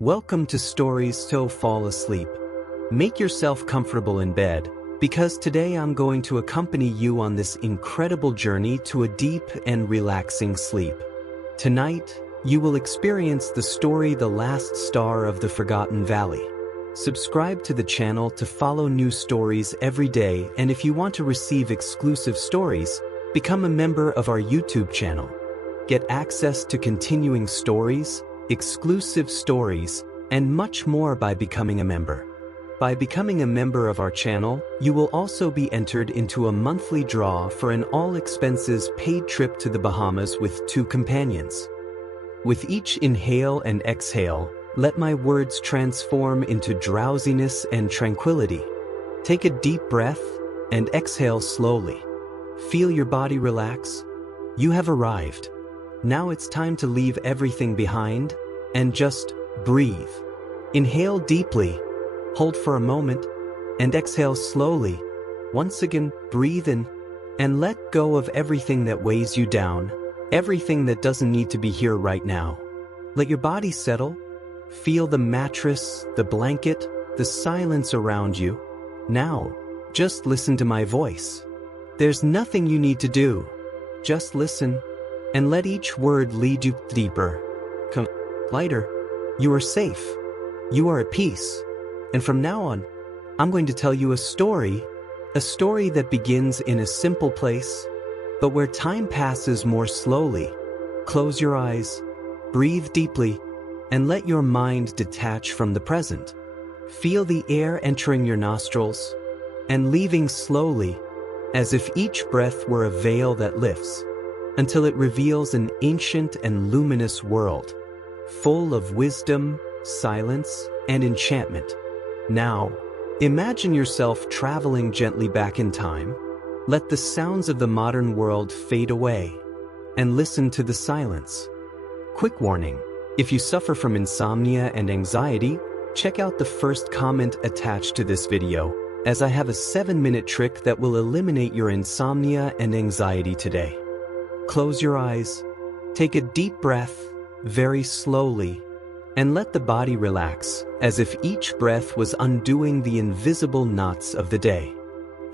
Welcome to Stories So Fall Asleep. Make yourself comfortable in bed, because today I'm going to accompany you on this incredible journey to a deep and relaxing sleep. Tonight, you will experience the story The Last Star of the Forgotten Valley. Subscribe to the channel to follow new stories every day, and if you want to receive exclusive stories, become a member of our YouTube channel. Get access to continuing stories, exclusive stories, and much more by becoming a member. By becoming a member of our channel, you will also be entered into a monthly draw for an all-expenses paid trip to the Bahamas with 2 companions. With each inhale and exhale, let my words transform into drowsiness and tranquility. Take a deep breath and exhale slowly. Feel your body relax. You have arrived. Now it's time to leave everything behind and just breathe. Inhale deeply, hold for a moment, and exhale slowly. Once again, breathe in and let go of everything that weighs you down, everything that doesn't need to be here right now. Let your body settle. Feel the mattress, the blanket, the silence around you. Now, just listen to my voice. There's nothing you need to do. Just listen and let each word lead you deeper. Come lighter. You are safe. You are at peace. And from now on, I'm going to tell you a story that begins in a simple place, but where time passes more slowly. Close your eyes, breathe deeply, and let your mind detach from the present. Feel the air entering your nostrils and leaving slowly, as if each breath were a veil that lifts, until it reveals an ancient and luminous world, full of wisdom, silence, and enchantment. Now, imagine yourself traveling gently back in time. Let the sounds of the modern world fade away, and listen to the silence. Quick warning: if you suffer from insomnia and anxiety, check out the first comment attached to this video, as I have a 7-minute trick that will eliminate your insomnia and anxiety today. Close your eyes, take a deep breath, very slowly, and let the body relax, as if each breath was undoing the invisible knots of the day.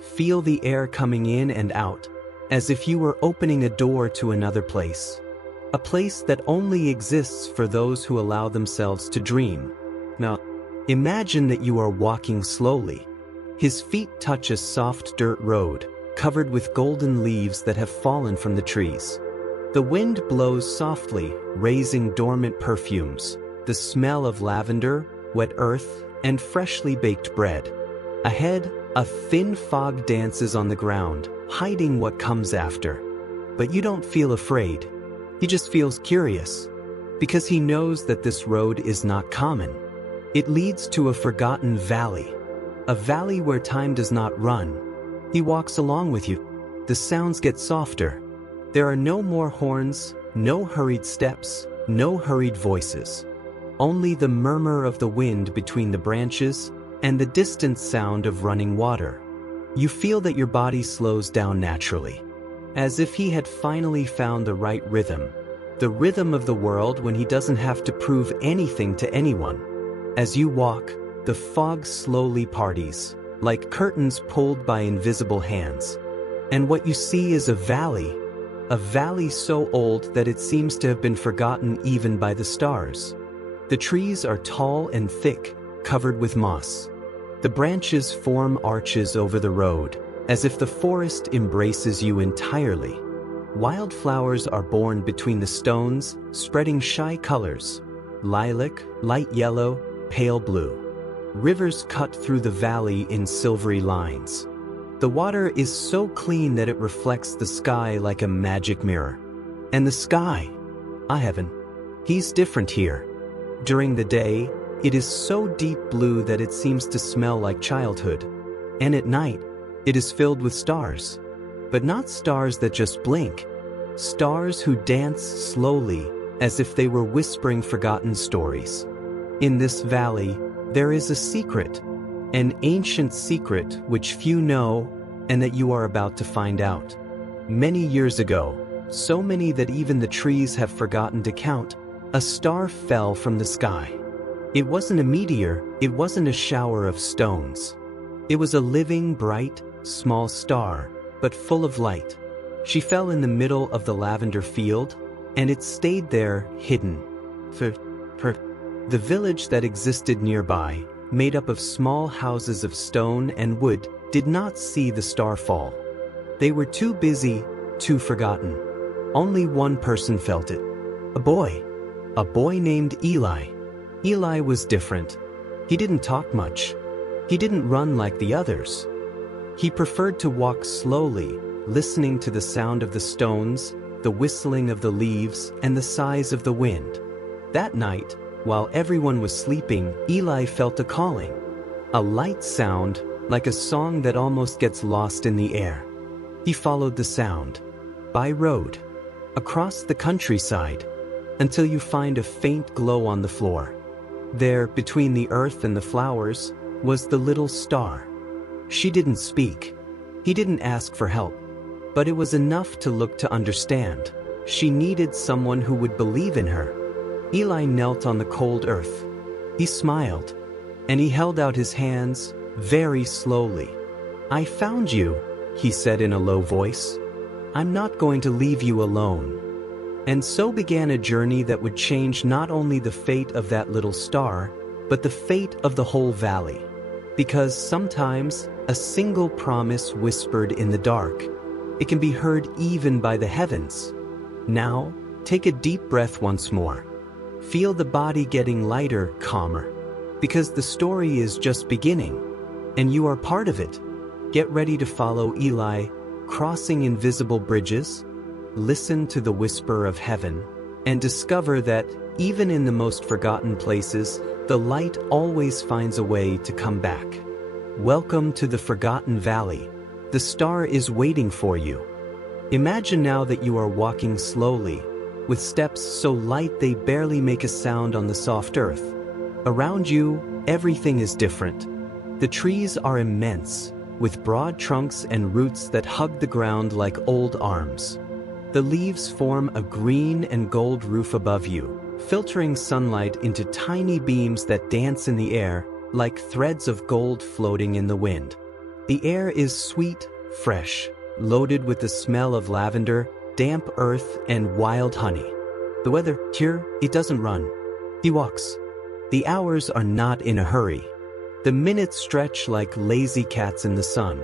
Feel the air coming in and out, as if you were opening a door to another place. A place that only exists for those who allow themselves to dream. Now, imagine that you are walking slowly. His feet touch a soft dirt road, covered with golden leaves that have fallen from the trees. The wind blows softly, raising dormant perfumes, the smell of lavender, wet earth, and freshly baked bread. Ahead, a thin fog dances on the ground, hiding what comes after. But you don't feel afraid. He just feels curious, because he knows that this road is not common. It leads to a forgotten valley, a valley where time does not run. He walks along with you. The sounds get softer. There are no more horns, no hurried steps, no hurried voices. Only the murmur of the wind between the branches and the distant sound of running water. You feel that your body slows down naturally, as if he had finally found the right rhythm. The rhythm of the world when he doesn't have to prove anything to anyone. As you walk, the fog slowly parties, like curtains pulled by invisible hands. And what you see is a valley so old that it seems to have been forgotten even by the stars. The trees are tall and thick, covered with moss. The branches form arches over the road, as if the forest embraces you entirely. Wildflowers are born between the stones, spreading shy colors: lilac, light yellow, pale blue. Rivers cut through the valley in silvery lines. The water is so clean that it reflects the sky like a magic mirror. And the sky, heaven, he's different here. During the day, it is so deep blue that it seems to smell like childhood. And at night, it is filled with stars. But not stars that just blink. Stars who dance slowly, as if they were whispering forgotten stories. In this valley, there is a secret, an ancient secret which few know, and that you are about to find out. Many years ago, so many that even the trees have forgotten to count, a star fell from the sky. It wasn't a meteor, it wasn't a shower of stones. It was a living, bright, small star, but full of light. She fell in the middle of the lavender field, and it stayed there, hidden. The village that existed nearby, made up of small houses of stone and wood, did not see the star fall. They were too busy, too forgotten. Only one person felt it. A boy named Eli. Eli was different. He didn't talk much. He didn't run like the others. He preferred to walk slowly, listening to the sound of the stones, the whistling of the leaves, and the sighs of the wind. That night, while everyone was sleeping, Eli felt a calling. A light sound, like a song that almost gets lost in the air. He followed the sound. By road. Across the countryside. Until you find a faint glow on the floor. There, between the earth and the flowers, was the little star. She didn't speak. He didn't ask for help. But it was enough to look to understand. She needed someone who would believe in her. Eli knelt on the cold earth. He smiled. And he held out his hands, very slowly. "I found you," he said in a low voice. "I'm not going to leave you alone." And so began a journey that would change not only the fate of that little star, but the fate of the whole valley. Because sometimes, a single promise whispered in the dark, it can be heard even by the heavens. Now, take a deep breath once more. Feel the body getting lighter, calmer. Because the story is just beginning, and you are part of it. Get ready to follow Eli, crossing invisible bridges, listen to the whisper of heaven, and discover that, even in the most forgotten places, the light always finds a way to come back. Welcome to the Forgotten Valley. The star is waiting for you. Imagine now that you are walking slowly, with steps so light they barely make a sound on the soft earth. Around you, everything is different. The trees are immense, with broad trunks and roots that hug the ground like old arms. The leaves form a green and gold roof above you, filtering sunlight into tiny beams that dance in the air, like threads of gold floating in the wind. The air is sweet, fresh, loaded with the smell of lavender, damp earth, and wild honey. The weather here, it doesn't run. He walks. The hours are not in a hurry. The minutes stretch like lazy cats in the sun.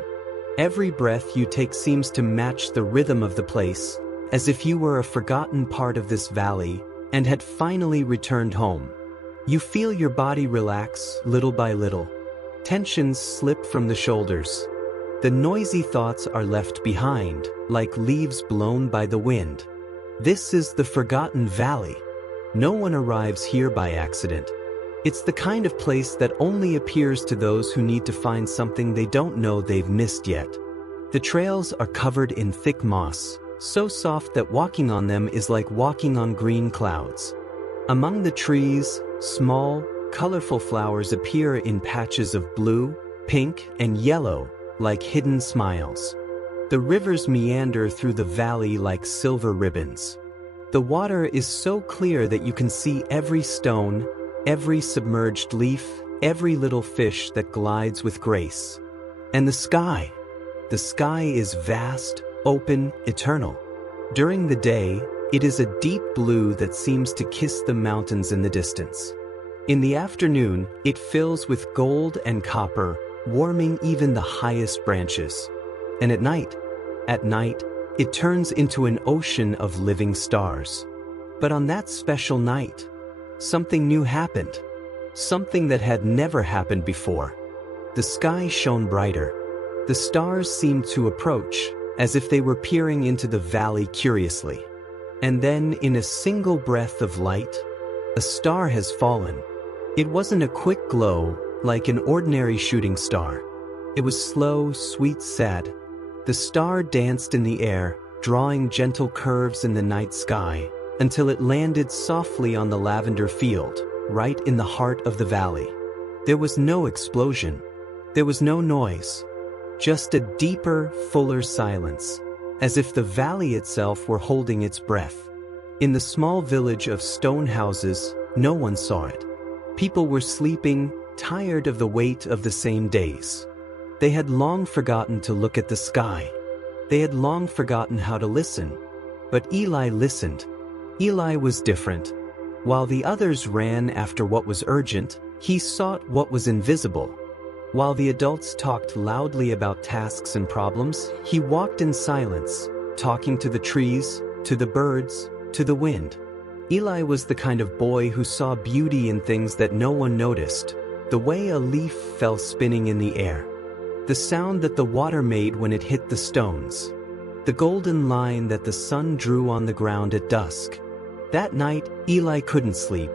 Every breath you take seems to match the rhythm of the place, as if you were a forgotten part of this valley and had finally returned home. You feel your body relax little by little. Tensions slip from the shoulders. The noisy thoughts are left behind, like leaves blown by the wind. This is the Forgotten Valley. No one arrives here by accident. It's the kind of place that only appears to those who need to find something they don't know they've missed yet. The trails are covered in thick moss, so soft that walking on them is like walking on green clouds. Among the trees, small, colorful flowers appear in patches of blue, pink, and yellow, like hidden smiles. The rivers meander through the valley like silver ribbons. The water is so clear that you can see every stone, every submerged leaf, every little fish that glides with grace. And the sky is vast, open, eternal. During the day, it is a deep blue that seems to kiss the mountains in the distance. In the afternoon, it fills with gold and copper, warming even the highest branches. And at night, it turns into an ocean of living stars. But on that special night, something new happened. Something that had never happened before. The sky shone brighter. The stars seemed to approach, as if they were peering into the valley curiously. And then, in a single breath of light, a star has fallen. It wasn't a quick glow, like an ordinary shooting star. It was slow, sweet, sad. The star danced in the air, drawing gentle curves in the night sky, until it landed softly on the lavender field, right in the heart of the valley. There was no explosion. There was no noise. Just a deeper, fuller silence, as if the valley itself were holding its breath. In the small village of stone houses, no one saw it. People were sleeping, tired of the weight of the same days. They had long forgotten to look at the sky. They had long forgotten how to listen. But Eli listened. Eli was different. While the others ran after what was urgent, he sought what was invisible. While the adults talked loudly about tasks and problems, he walked in silence, talking to the trees, to the birds, to the wind. Eli was the kind of boy who saw beauty in things that no one noticed, the way a leaf fell spinning in the air, the sound that the water made when it hit the stones, the golden line that the sun drew on the ground at dusk. That night, Eli couldn't sleep.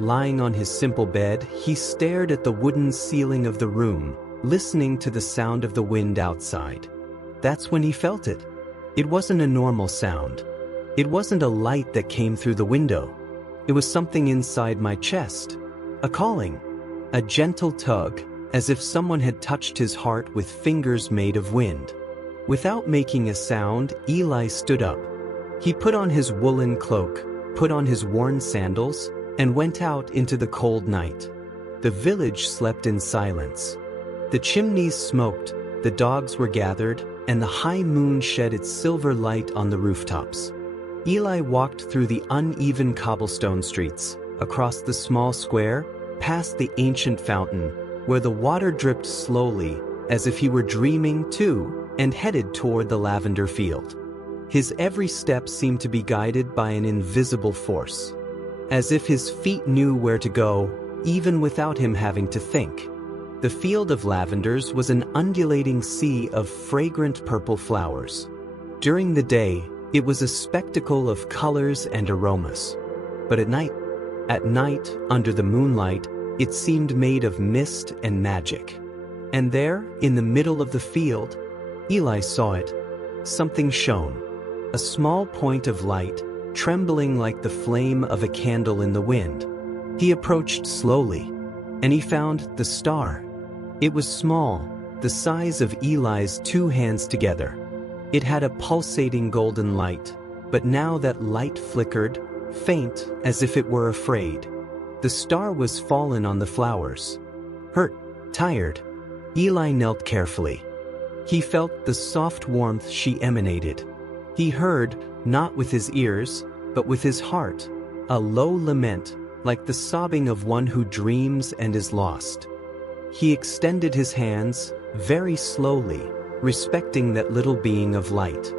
Lying on his simple bed, he stared at the wooden ceiling of the room, listening to the sound of the wind outside. That's when he felt it. It wasn't a normal sound. It wasn't a light that came through the window. It was something inside my chest. A calling. A gentle tug, as if someone had touched his heart with fingers made of wind. Without making a sound, Eli stood up. He put on his woolen cloak, put on his worn sandals, and went out into the cold night. The village slept in silence. The chimneys smoked, the dogs were gathered, and the high moon shed its silver light on the rooftops. Eli walked through the uneven cobblestone streets, across the small square, past the ancient fountain, where the water dripped slowly, as if he were dreaming too, and headed toward the lavender field. His every step seemed to be guided by an invisible force, as if his feet knew where to go, even without him having to think. The field of lavenders was an undulating sea of fragrant purple flowers. During the day, it was a spectacle of colors and aromas. But at night, under the moonlight, it seemed made of mist and magic. And there, in the middle of the field, Eli saw it. Something shone. A small point of light, trembling like the flame of a candle in the wind. He approached slowly, and he found the star. It was small, the size of Eli's two hands together. It had a pulsating golden light, but now that light flickered, faint as if it were afraid. The star was fallen on the flowers. Hurt, tired, Eli knelt carefully. He felt the soft warmth she emanated. He heard, not with his ears, but with his heart, a low lament, like the sobbing of one who dreams and is lost. He extended his hands, very slowly, respecting that little being of light.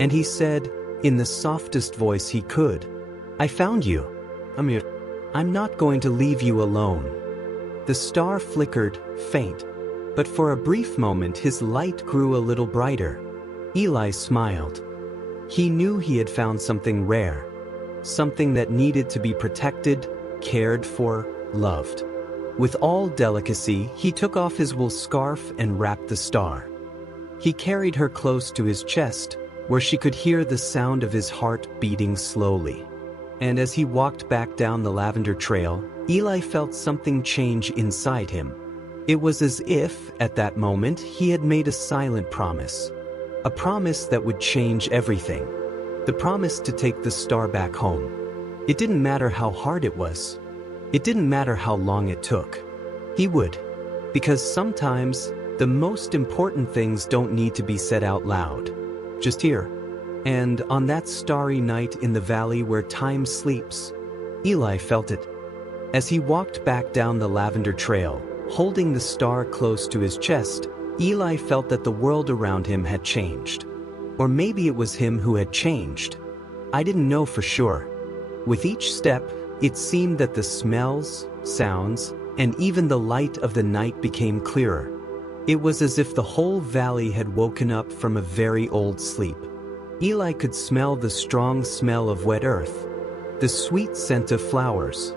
And he said, in the softest voice he could, "I found you. Amir, I'm not going to leave you alone." The star flickered, faint, but for a brief moment his light grew a little brighter. Eli smiled. He knew he had found something rare, something that needed to be protected, cared for, loved. With all delicacy, he took off his wool scarf and wrapped the star. He carried her close to his chest, where she could hear the sound of his heart beating slowly. And as he walked back down the lavender trail, Eli felt something change inside him. It was as if, at that moment, he had made a silent promise. A promise that would change everything. The promise to take the star back home. It didn't matter how hard it was. It didn't matter how long it took. He would. Because sometimes, the most important things don't need to be said out loud. Just here. And on that starry night in the valley where time sleeps, Eli felt it. As he walked back down the lavender trail, holding the star close to his chest, Eli felt that the world around him had changed. Or maybe it was him who had changed. I didn't know for sure. With each step, it seemed that the smells, sounds, and even the light of the night became clearer. It was as if the whole valley had woken up from a very old sleep. Eli could smell the strong smell of wet earth, the sweet scent of flowers,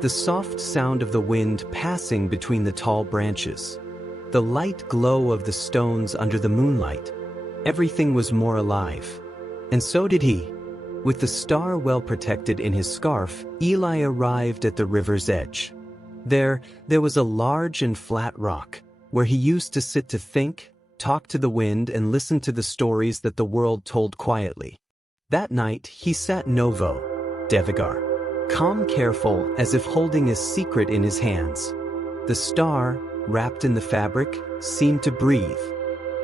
the soft sound of the wind passing between the tall branches, the light glow of the stones under the moonlight. Everything was more alive. And so did he. With the star well protected in his scarf, Eli arrived at the river's edge. There was a large and flat rock, where he used to sit to think, talk to the wind, and listen to the stories that the world told quietly. That night, he sat Novo, Devagar, calm, careful, as if holding a secret in his hands. The star, wrapped in the fabric, seemed to breathe.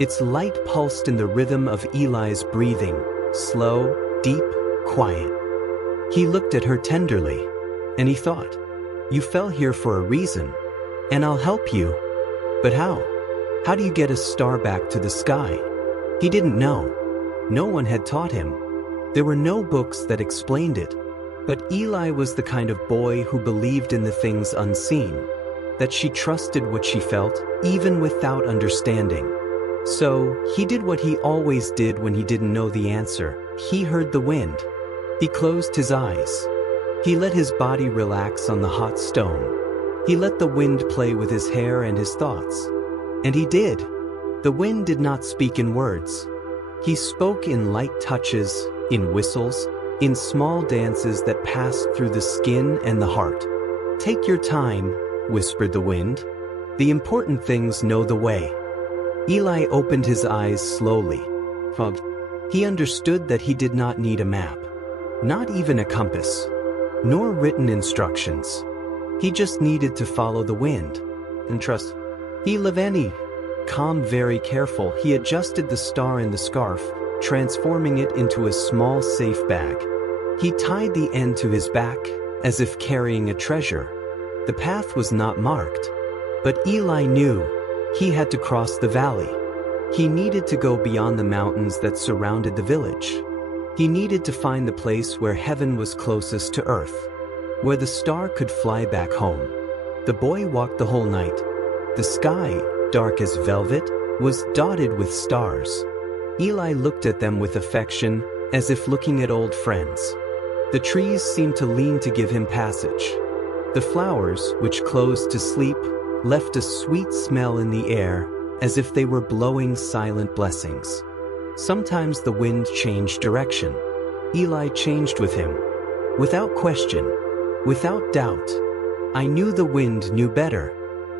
Its light pulsed in the rhythm of Eli's breathing, slow, deep, quiet. He looked at her tenderly, and he thought, "You fell here for a reason, and I'll help you. But how? How do you get a star back to the sky?" He didn't know. No one had taught him. There were no books that explained it. But Eli was the kind of boy who believed in the things unseen, that she trusted what she felt, even without understanding. So, he did what he always did when he didn't know the answer. He heard the wind. He closed his eyes. He let his body relax on the hot stone. He let the wind play with his hair and his thoughts. And he did. The wind did not speak in words. He spoke in light touches, in whistles, in small dances that passed through the skin and the heart. "Take your time," whispered the wind. "The important things know the way." Eli opened his eyes slowly. He understood that he did not need a map, not even a compass, nor written instructions. He just needed to follow the wind and trust. He lived calm, very careful. He adjusted the star in the scarf, transforming it into a small, safe bag. He tied the end to his back, as if carrying a treasure. The path was not marked, but Eli knew he had to cross the valley. He needed to go beyond the mountains that surrounded the village. He needed to find the place where heaven was closest to earth, where the star could fly back home. The boy walked the whole night. The sky, dark as velvet, was dotted with stars. Eli looked at them with affection, as if looking at old friends. The trees seemed to lean to give him passage. The flowers, which closed to sleep, left a sweet smell in the air, as if they were blowing silent blessings. Sometimes the wind changed direction. Eli changed with him. Without question, without doubt. I knew the wind knew better.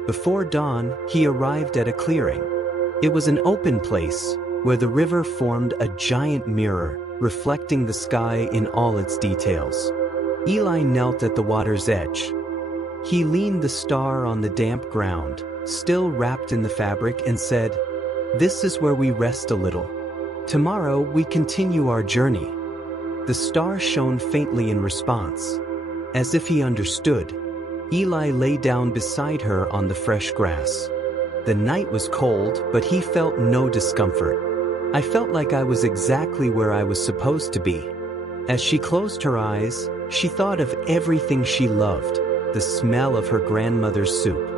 Before dawn, he arrived at a clearing. It was an open place, where the river formed a giant mirror, reflecting the sky in all its details. Eli knelt at the water's edge. He leaned the star on the damp ground, still wrapped in the fabric, and said, "This is where we rest a little. Tomorrow we continue our journey." The star shone faintly in response. As if he understood, Eli lay down beside her on the fresh grass. The night was cold, but he felt no discomfort. "I felt like I was exactly where I was supposed to be." As she closed her eyes, she thought of everything she loved, the smell of her grandmother's soup,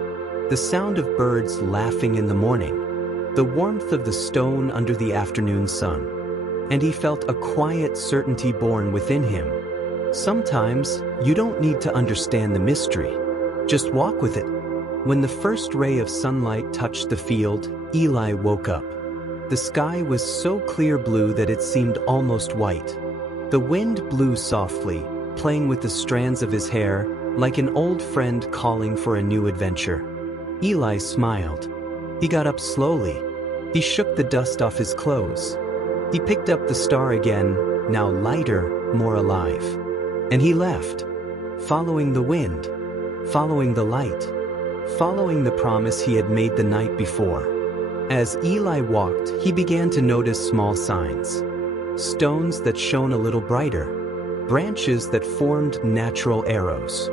the sound of birds laughing in the morning, the warmth of the stone under the afternoon sun. And he felt a quiet certainty born within him. Sometimes, you don't need to understand the mystery. Just walk with it. When the first ray of sunlight touched the field, Eli woke up. The sky was so clear blue that it seemed almost white. The wind blew softly, playing with the strands of his hair, like an old friend calling for a new adventure. Eli smiled. He got up slowly. He shook the dust off his clothes. He picked up the star again, now lighter, more alive. And he left, following the wind, following the light, following the promise he had made the night before. As Eli walked, he began to notice small signs. Stones that shone a little brighter, branches that formed natural arrows,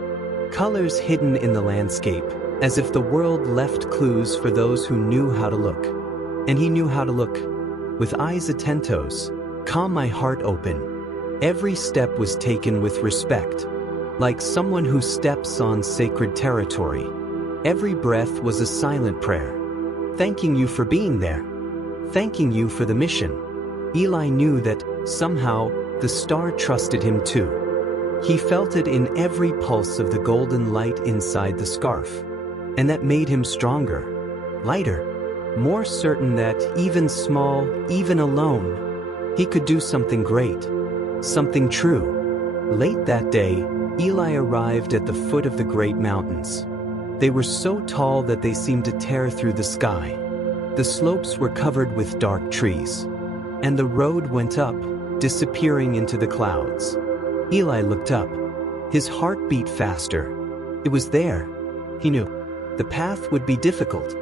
colors hidden in the landscape, as if the world left clues for those who knew how to look. And he knew how to look. With eyes attentos, calm, my heart open. Every step was taken with respect, like someone who steps on sacred territory. Every breath was a silent prayer, thanking you for being there, thanking you for the mission. Eli knew that, somehow, the star trusted him too. He felt it in every pulse of the golden light inside the scarf, and that made him stronger, lighter, more certain that, even small, even alone, he could do something great, something true. Late that day, Eli arrived at the foot of the great mountains. They were so tall that they seemed to tear through the sky. The slopes were covered with dark trees, and the road went up, disappearing into the clouds. Eli looked up. His heart beat faster. It was there. He knew. The path would be difficult.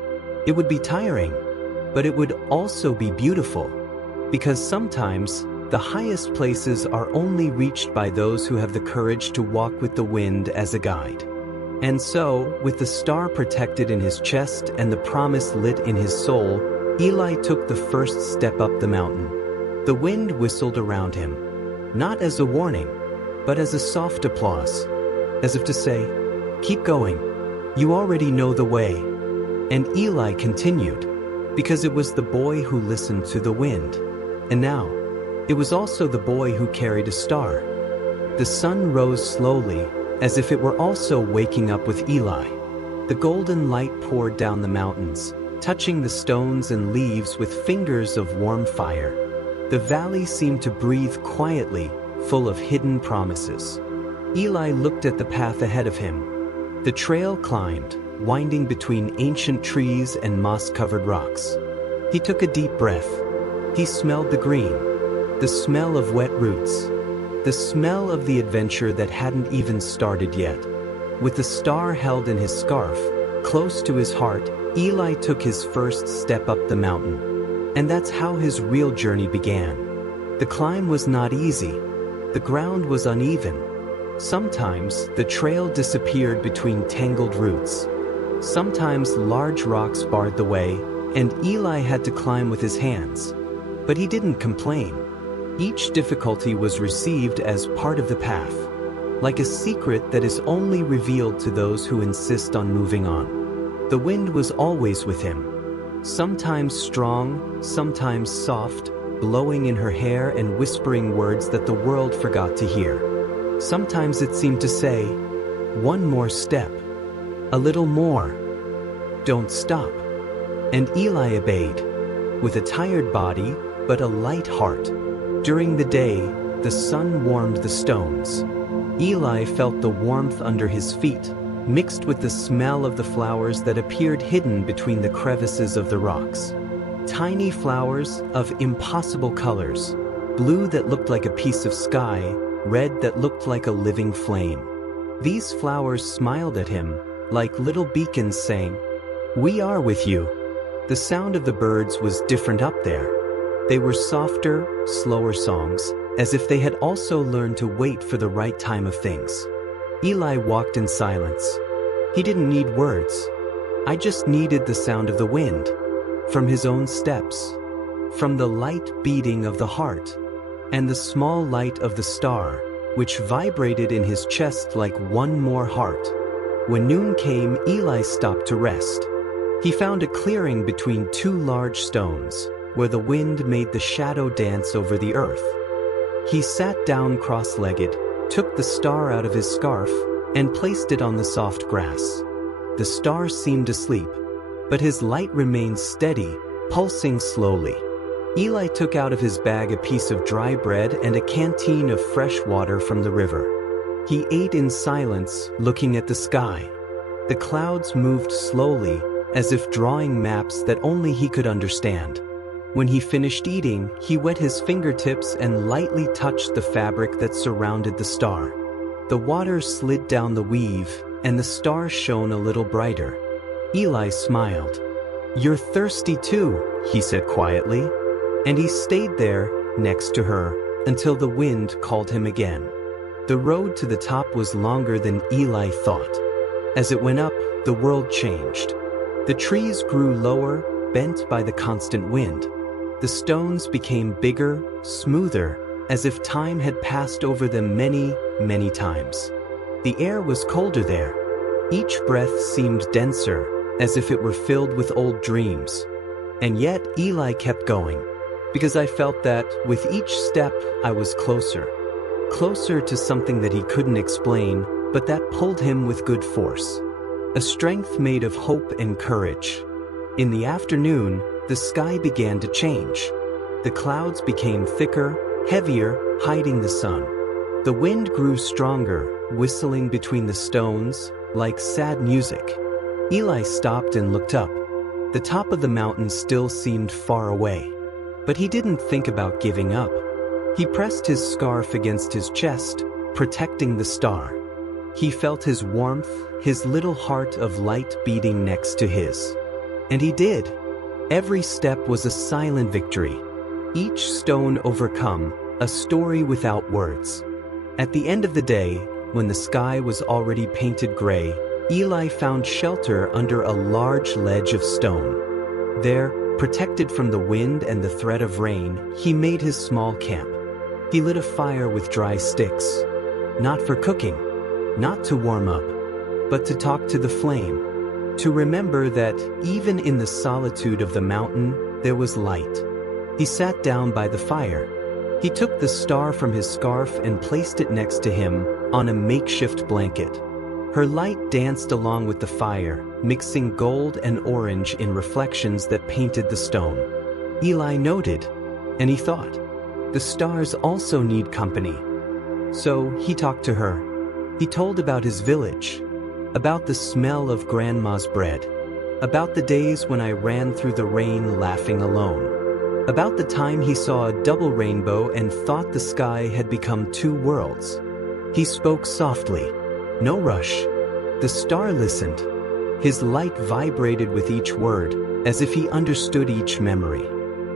It would be tiring. But it would also be beautiful. Because sometimes, the highest places are only reached by those who have the courage to walk with the wind as a guide. And so, with the star protected in his chest and the promise lit in his soul, Eli took the first step up the mountain. The wind whistled around him, not as a warning, but as a soft applause, as if to say, "Keep going. You already know the way." And Eli continued, because it was the boy who listened to the wind. And now, it was also the boy who carried a star. The sun rose slowly, as if it were also waking up with Eli. The golden light poured down the mountains, touching the stones and leaves with fingers of warm fire. The valley seemed to breathe quietly, full of hidden promises. Eli looked at the path ahead of him. The trail climbed, winding between ancient trees and moss-covered rocks. He took a deep breath. He smelled the green, the smell of wet roots, the smell of the adventure that hadn't even started yet. With the star held in his scarf, close to his heart, Eli took his first step up the mountain. And that's how his real journey began. The climb was not easy. The ground was uneven. Sometimes the trail disappeared between tangled roots. Sometimes large rocks barred the way, and Eli had to climb with his hands. But he didn't complain. Each difficulty was received as part of the path, like a secret that is only revealed to those who insist on moving on. The wind was always with him, sometimes strong, sometimes soft, blowing in her hair and whispering words that the world forgot to hear. Sometimes it seemed to say, "One more step. A little more. Don't stop." And Eli obeyed, with a tired body, but a light heart. During the day, the sun warmed the stones. Eli felt the warmth under his feet, mixed with the smell of the flowers that appeared hidden between the crevices of the rocks. Tiny flowers of impossible colors, blue that looked like a piece of sky, red that looked like a living flame. These flowers smiled at him, like little beacons saying, "We are with you." The sound of the birds was different up there. They were softer, slower songs, as if they had also learned to wait for the right time of things. Eli walked in silence. He didn't need words. I just needed the sound of the wind, from his own steps, from the light beating of the heart, and the small light of the star, which vibrated in his chest like one more heart. When noon came, Eli stopped to rest. He found a clearing between two large stones, where the wind made the shadow dance over the earth. He sat down cross-legged, took the star out of his scarf, and placed it on the soft grass. The star seemed asleep, but his light remained steady, pulsing slowly. Eli took out of his bag a piece of dry bread and a canteen of fresh water from the river. He ate in silence, looking at the sky. The clouds moved slowly, as if drawing maps that only he could understand. When he finished eating, he wet his fingertips and lightly touched the fabric that surrounded the star. The water slid down the weave, and the star shone a little brighter. Eli smiled. "You're thirsty too," he said quietly. And he stayed there, next to her, until the wind called him again. The road to the top was longer than Eli thought. As it went up, the world changed. The trees grew lower, bent by the constant wind. The stones became bigger, smoother, as if time had passed over them many, many times. The air was colder there. Each breath seemed denser, as if it were filled with old dreams. And yet Eli kept going, because I felt that, with each step, I was closer. Closer to something that he couldn't explain, but that pulled him with good force. A strength made of hope and courage. In the afternoon, the sky began to change. The clouds became thicker, heavier, hiding the sun. The wind grew stronger, whistling between the stones, like sad music. Eli stopped and looked up. The top of the mountain still seemed far away. But he didn't think about giving up. He pressed his scarf against his chest, protecting the star. He felt his warmth, his little heart of light beating next to his. And he did. Every step was a silent victory. Each stone overcome, a story without words. At the end of the day, when the sky was already painted gray, Eli found shelter under a large ledge of stone. There, protected from the wind and the threat of rain, he made his small camp. He lit a fire with dry sticks. Not for cooking, not to warm up, but to talk to the flame. To remember that, even in the solitude of the mountain, there was light. He sat down by the fire. He took the star from his scarf and placed it next to him, on a makeshift blanket. Her light danced along with the fire, mixing gold and orange in reflections that painted the stone. Eli noted, and he thought, the stars also need company. So he talked to her. He told about his village, about the smell of grandma's bread, about the days when I ran through the rain laughing alone, about the time he saw a double rainbow and thought the sky had become two worlds. He spoke softly, no rush. The star listened. His light vibrated with each word, as if he understood each memory.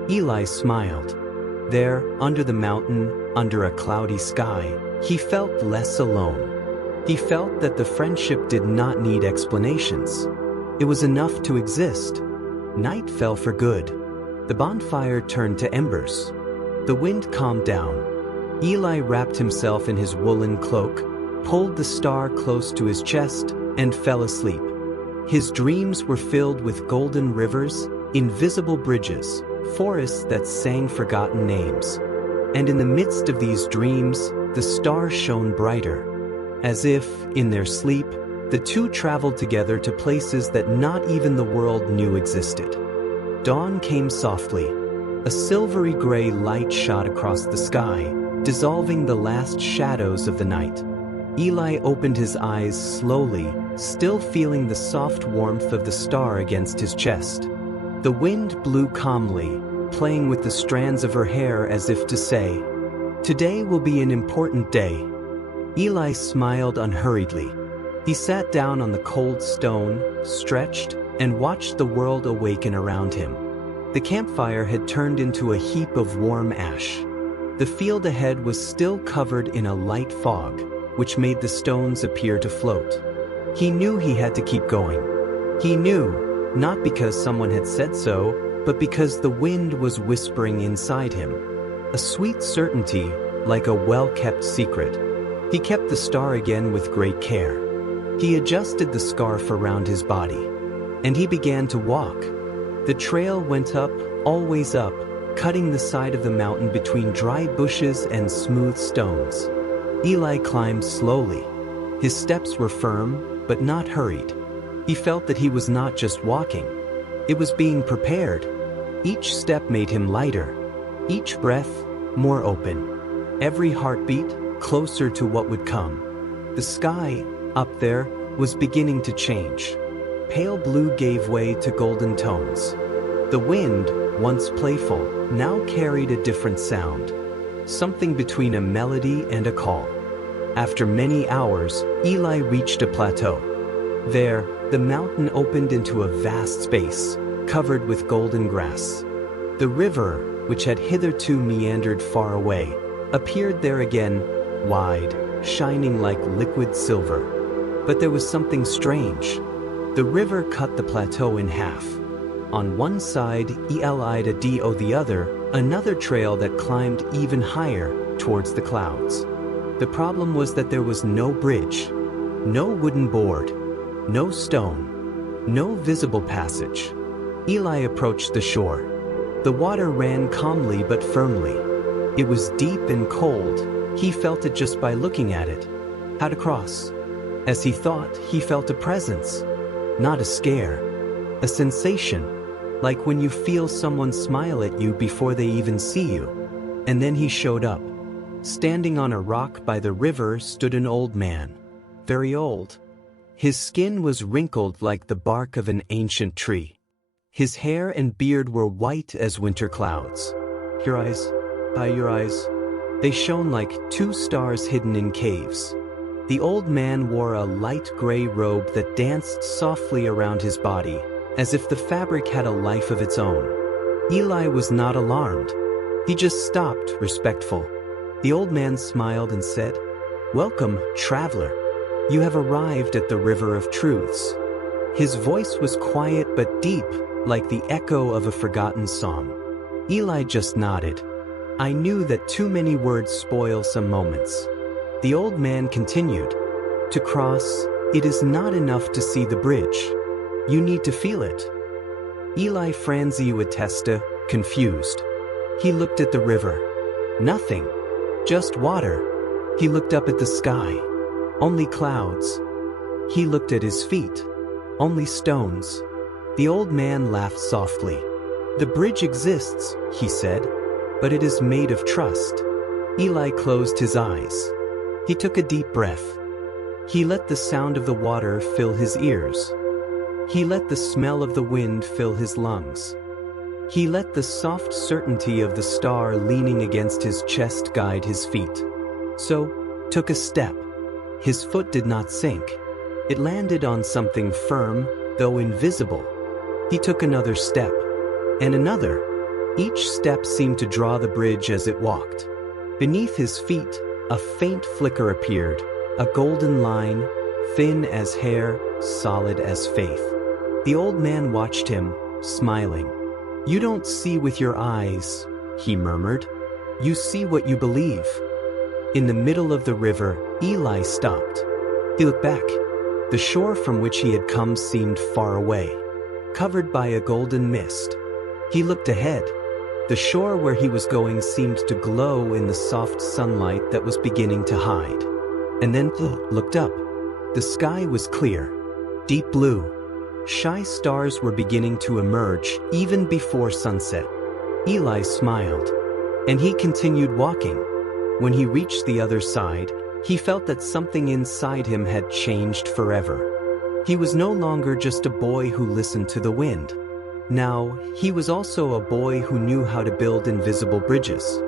Eli smiled. There, under the mountain, under a cloudy sky, he felt less alone. He felt that the friendship did not need explanations. It was enough to exist. Night fell for good. The bonfire turned to embers. The wind calmed down. Eli wrapped himself in his woolen cloak, pulled the star close to his chest, and fell asleep. His dreams were filled with golden rivers, invisible bridges, forests that sang forgotten names. And in the midst of these dreams, the star shone brighter. As if, in their sleep, the two traveled together to places that not even the world knew existed. Dawn came softly. A silvery gray light shot across the sky, dissolving the last shadows of the night. Eli opened his eyes slowly, still feeling the soft warmth of the star against his chest. The wind blew calmly, playing with the strands of her hair as if to say, "Today will be an important day." Eli smiled unhurriedly. He sat down on the cold stone, stretched, and watched the world awaken around him. The campfire had turned into a heap of warm ash. The field ahead was still covered in a light fog, which made the stones appear to float. He knew he had to keep going. He knew, not because someone had said so, but because the wind was whispering inside him. A sweet certainty, like a well-kept secret. He kept the star again with great care. He adjusted the scarf around his body. And he began to walk. The trail went up, always up, cutting the side of the mountain between dry bushes and smooth stones. Eli climbed slowly. His steps were firm, but not hurried. He felt that he was not just walking. It was being prepared. Each step made him lighter. Each breath, more open. Every heartbeat, closer to what would come. The sky, up there, was beginning to change. Pale blue gave way to golden tones. The wind, once playful, now carried a different sound. Something between a melody and a call. After many hours, Eli reached a plateau. There, the mountain opened into a vast space, covered with golden grass. The river, which had hitherto meandered far away, appeared there again, wide, shining like liquid silver. But there was something strange. The river cut the plateau in half. On one side, Eli the other, another trail that climbed even higher, towards the clouds. The problem was that there was no bridge, no wooden board, no stone, no visible passage. Eli approached the shore. The water ran calmly but firmly. It was deep and cold. He felt it just by looking at it. How to cross? As he thought, he felt a presence. Not a scare. A sensation. Like when you feel someone smile at you before they even see you. And then he showed up. Standing on a rock by the river stood an old man. Very old. His skin was wrinkled like the bark of an ancient tree. His hair and beard were white as winter clouds. Your eyes, your eyes. They shone like two stars hidden in caves. The old man wore a light gray robe that danced softly around his body, as if the fabric had a life of its own. Eli was not alarmed. He just stopped, respectful. The old man smiled and said, "Welcome, traveler. You have arrived at the river of truths." His voice was quiet but deep, like the echo of a forgotten song. Eli just nodded. I knew that too many words spoil some moments. The old man continued, "To cross, it is not enough to see the bridge. You need to feel it." Eli franziu testa, confused. He looked at the river. Nothing. Just water. He looked up at the sky. Only clouds. He looked at his feet. Only stones. The old man laughed softly. "The bridge exists," he said, "but it is made of trust." Eli closed his eyes. He took a deep breath. He let the sound of the water fill his ears. He let the smell of the wind fill his lungs. He let the soft certainty of the star leaning against his chest guide his feet. So, took a step. His foot did not sink. It landed on something firm, though invisible. He took another step, and another. Each step seemed to draw the bridge as it walked. Beneath his feet, a faint flicker appeared, a golden line, thin as hair, solid as faith. The old man watched him, smiling. "You don't see with your eyes," he murmured. "You see what you believe." In the middle of the river, Eli stopped. He looked back. The shore from which he had come seemed far away, covered by a golden mist. He looked ahead. The shore where he was going seemed to glow in the soft sunlight that was beginning to hide. And then looked up. The sky was clear, deep blue. Shy stars were beginning to emerge even before sunset. Eli smiled, and he continued walking. When he reached the other side, he felt that something inside him had changed forever. He was no longer just a boy who listened to the wind. Now, he was also a boy who knew how to build invisible bridges.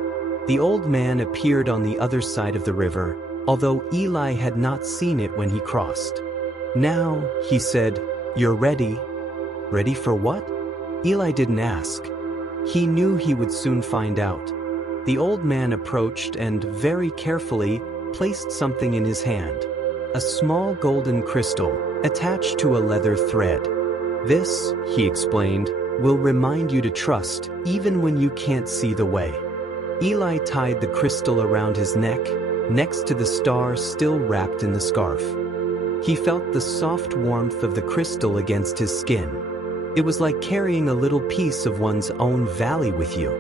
The old man appeared on the other side of the river, although Eli had not seen it when he crossed. "Now," he said, "you're ready." Ready for what? Eli didn't ask. He knew he would soon find out. The old man approached and, very carefully, placed something in his hand. A small golden crystal, attached to a leather thread. "This," he explained, "will remind you to trust, even when you can't see the way." Eli tied the crystal around his neck, next to the star still wrapped in the scarf. He felt the soft warmth of the crystal against his skin. It was like carrying a little piece of one's own valley with you.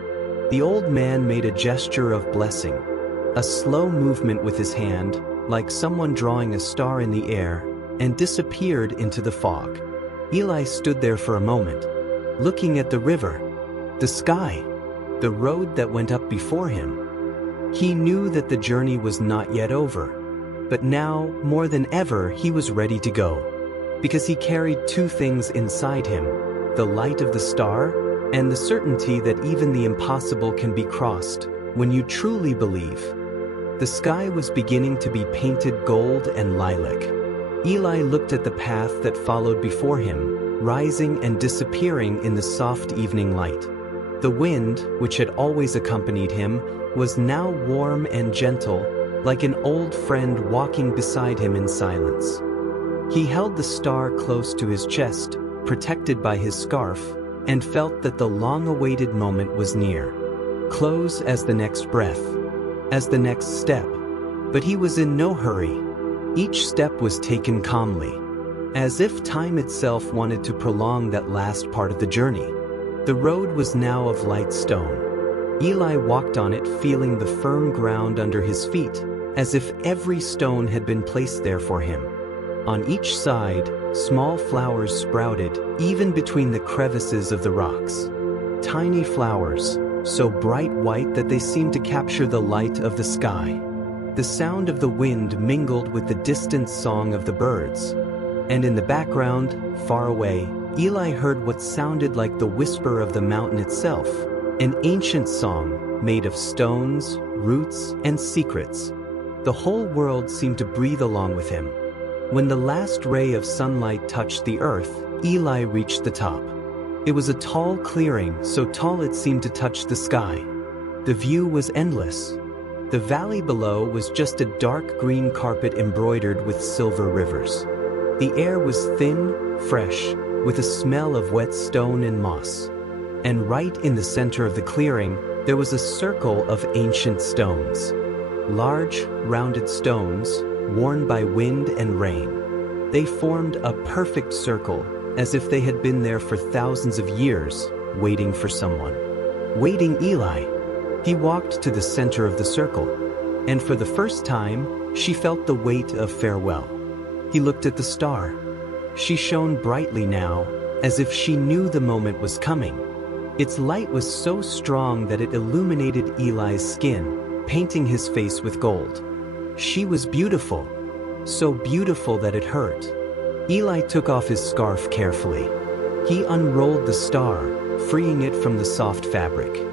The old man made a gesture of blessing, a slow movement with his hand, like someone drawing a star in the air, and disappeared into the fog. Eli stood there for a moment, looking at the river, the sky, the road that went up before him. He knew that the journey was not yet over, but now, more than ever, he was ready to go, because he carried two things inside him, the light of the star and the certainty that even the impossible can be crossed when you truly believe. The sky was beginning to be painted gold and lilac. Eli looked at the path that followed before him, rising and disappearing in the soft evening light. The wind, which had always accompanied him, was now warm and gentle, like an old friend walking beside him in silence. He held the star close to his chest, protected by his scarf, and felt that the long-awaited moment was near. Close as the next breath, as the next step. But he was in no hurry. Each step was taken calmly, as if time itself wanted to prolong that last part of the journey. The road was now of light stone. Eli walked on it, feeling the firm ground under his feet, as if every stone had been placed there for him. On each side, small flowers sprouted, even between the crevices of the rocks. Tiny flowers, so bright white that they seemed to capture the light of the sky. The sound of the wind mingled with the distant song of the birds. And in the background, far away, Eli heard what sounded like the whisper of the mountain itself, an ancient song made of stones, roots, and secrets. The whole world seemed to breathe along with him. When the last ray of sunlight touched the earth, Eli reached the top. It was a tall clearing, so tall it seemed to touch the sky. The view was endless. The valley below was just a dark green carpet embroidered with silver rivers. The air was thin, fresh, with a smell of wet stone and moss. And right in the center of the clearing, there was a circle of ancient stones. Large, rounded stones, worn by wind and rain. They formed a perfect circle, as if they had been there for thousands of years, waiting for someone. Waiting Eli. He walked to the center of the circle, and for the first time, she felt the weight of farewell. He looked at the star. She shone brightly now, as if she knew the moment was coming. Its light was so strong that it illuminated Eli's skin, painting his face with gold. She was beautiful, so beautiful that it hurt. Eli took off his scarf carefully. He unrolled the star, freeing it from the soft fabric.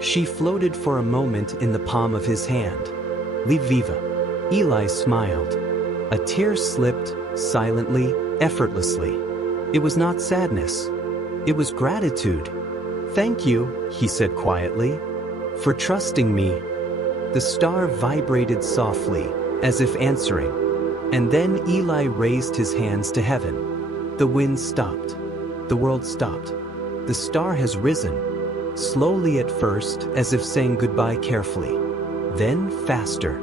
She floated for a moment in the palm of his hand. Leave viva. Eli smiled. A tear slipped, silently, effortlessly. It was not sadness. It was gratitude. Thank you, he said quietly, for trusting me. The star vibrated softly, as if answering. And then Eli raised his hands to heaven. The wind stopped. The world stopped. The star has risen. Slowly at first, as if saying goodbye carefully. Then faster.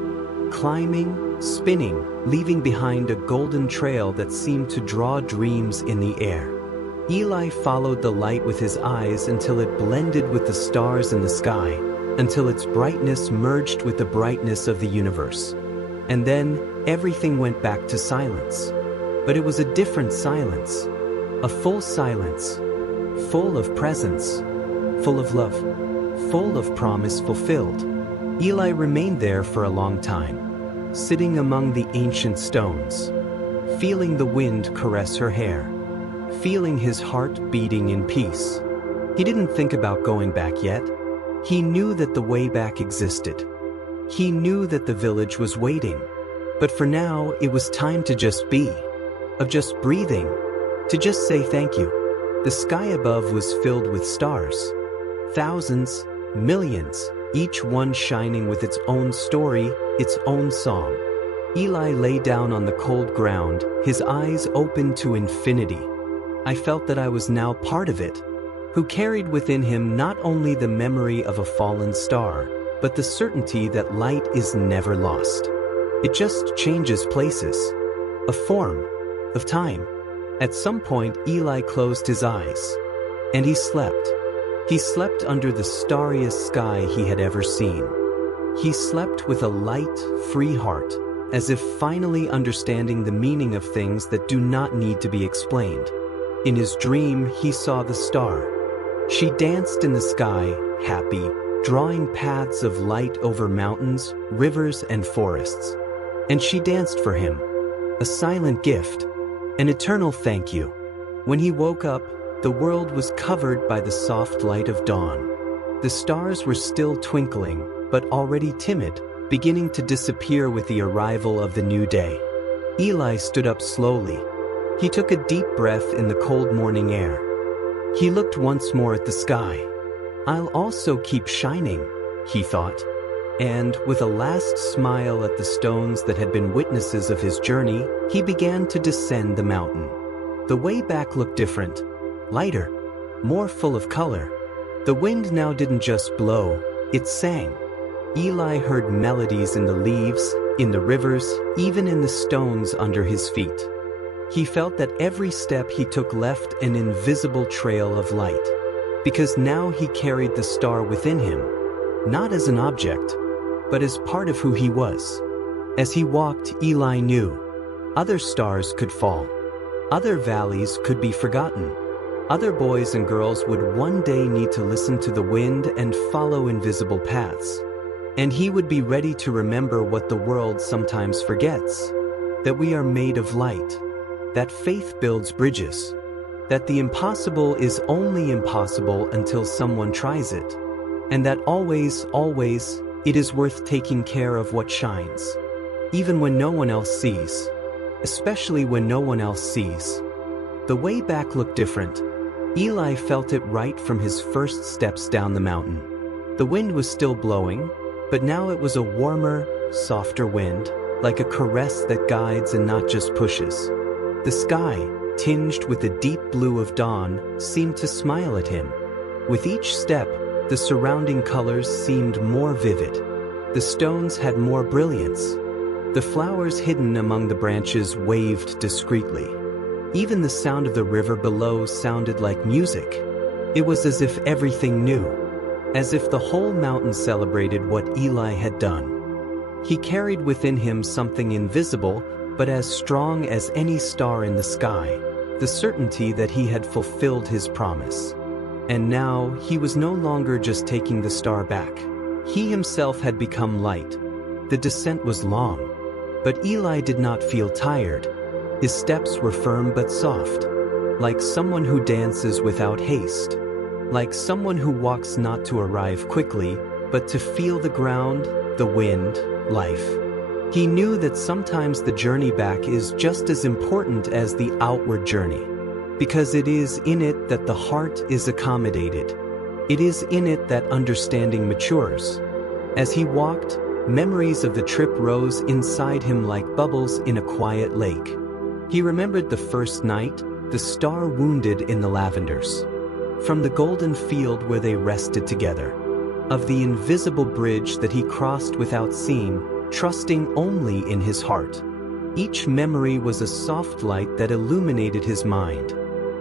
Climbing, spinning, leaving behind a golden trail that seemed to draw dreams in the air. Eli followed the light with his eyes until it blended with the stars in the sky, until its brightness merged with the brightness of the universe. And then, everything went back to silence. But it was a different silence. A full silence. Full of presence. Full of love. Full of promise fulfilled. Eli remained there for a long time, sitting among the ancient stones, feeling the wind caress her hair, feeling his heart beating in peace. He didn't think about going back yet. He knew that the way back existed. He knew that the village was waiting. But for now, it was time to just be. Of just breathing. To just say thank you. The sky above was filled with stars. Thousands, millions, each one shining with its own story, its own song. Eli lay down on the cold ground, his eyes open to infinity. I felt that I was now part of it, who carried within him not only the memory of a fallen star, but the certainty that light is never lost. It just changes places, a form, of time. At some point, Eli closed his eyes, and he slept. He slept under the starriest sky he had ever seen. He slept with a light, free heart, as if finally understanding the meaning of things that do not need to be explained. In his dream, he saw the star. She danced in the sky, happy, drawing paths of light over mountains, rivers, and forests. And she danced for him, a silent gift, an eternal thank you. When he woke up, the world was covered by the soft light of dawn. The stars were still twinkling, but already timid, beginning to disappear with the arrival of the new day. Eli stood up slowly. He took a deep breath in the cold morning air. He looked once more at the sky. I'll also keep shining, he thought. And, with a last smile at the stones that had been witnesses of his journey, he began to descend the mountain. The way back looked different. Lighter, more full of color. The wind now didn't just blow, it sang. Eli heard melodies in the leaves, in the rivers, even in the stones under his feet. He felt that every step he took left an invisible trail of light, because now he carried the star within him, not as an object, but as part of who he was. As he walked, Eli knew other stars could fall, other valleys could be forgotten. Other boys and girls would one day need to listen to the wind and follow invisible paths. And he would be ready to remember what the world sometimes forgets, that we are made of light, that faith builds bridges, that the impossible is only impossible until someone tries it, and that always, always, it is worth taking care of what shines. even when no one else sees. Especially when no one else sees. The way back looked different. Eli felt it right from his first steps down the mountain. The wind was still blowing, but now it was a warmer, softer wind, like a caress that guides and not just pushes. The sky, tinged with the deep blue of dawn, seemed to smile at him. With each step, the surrounding colors seemed more vivid. The stones had more brilliance. The flowers hidden among the branches waved discreetly. Even the sound of the river below sounded like music. It was as if everything knew, as if the whole mountain celebrated what Eli had done. He carried within him something invisible, but as strong as any star in the sky, the certainty that he had fulfilled his promise. And now, he was no longer just taking the star back. He himself had become light. The descent was long, but Eli did not feel tired. His steps were firm but soft, like someone who dances without haste, like someone who walks not to arrive quickly, but to feel the ground, the wind, life. He knew that sometimes the journey back is just as important as the outward journey, because it is in it that the heart is accommodated. It is in it that understanding matures. As he walked, memories of the trip rose inside him like bubbles in a quiet lake. He remembered the first night, the star wounded in the lavenders. From the golden field where they rested together. Of the invisible bridge that he crossed without seeing, trusting only in his heart. Each memory was a soft light that illuminated his mind.